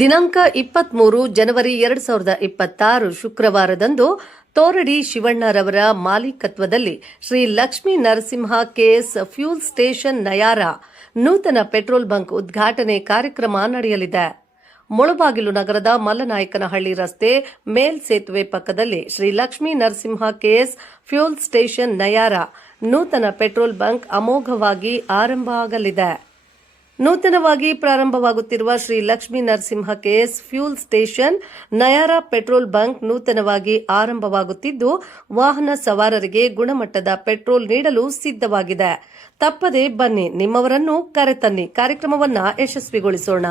ದಿನಾಂಕ 23 ಜನವರಿ 2026 ಶುಕ್ರವಾರದಂದು ತೋರಡಿ ಶಿವಣ್ಣರವರ ಮಾಲೀಕತ್ವದಲ್ಲಿ Shri Lakshmi Narasimha KS fuel station Nayara ನೂತನ ಪೆಟ್ರೋಲ್ ಬಂಕ್ ಉದ್ಘಾಟನೆ ಕಾರ್ಯಕ್ರಮ ನಡೆಯಲಿದೆ. ಮುಳಬಾಗಿಲು ನಗರದ ಮಲ್ಲನಾಯಕನಹಳ್ಳಿ ರಸ್ತೆ ಮೇಲ್ಸೇತುವೆ ಪಕ್ಕದಲ್ಲಿ Shri Lakshmi Narasimha KS fuel station Nayara ನೂತನ ಪೆಟ್ರೋಲ್ ಬಂಕ್ ಅಮೋಘವಾಗಿ ಆರಂಭ ಆಗಲಿದೆ. ನೂತನವಾಗಿ ಪ್ರಾರಂಭವಾಗುತ್ತಿರುವ Shri Lakshmi Narasimha KS fuel station Nayara petrol bunk ನೂತನವಾಗಿ ಆರಂಭವಾಗುತ್ತಿದ್ದು ವಾಹನ ಸವಾರರಿಗೆ ಗುಣಮಟ್ಟದ ಪೆಟ್ರೋಲ್ ನೀಡಲು ಸಿದ್ಧವಾಗಿದೆ. ತಪ್ಪದೆ ಬನ್ನಿ, ನಿಮ್ಮವರನ್ನು ಕರೆತನ್ನಿ. ಕಾರ್ಯಕ್ರಮವನ್ನು ಯಶಸ್ವಿಗೊಳಿಸೋಣ.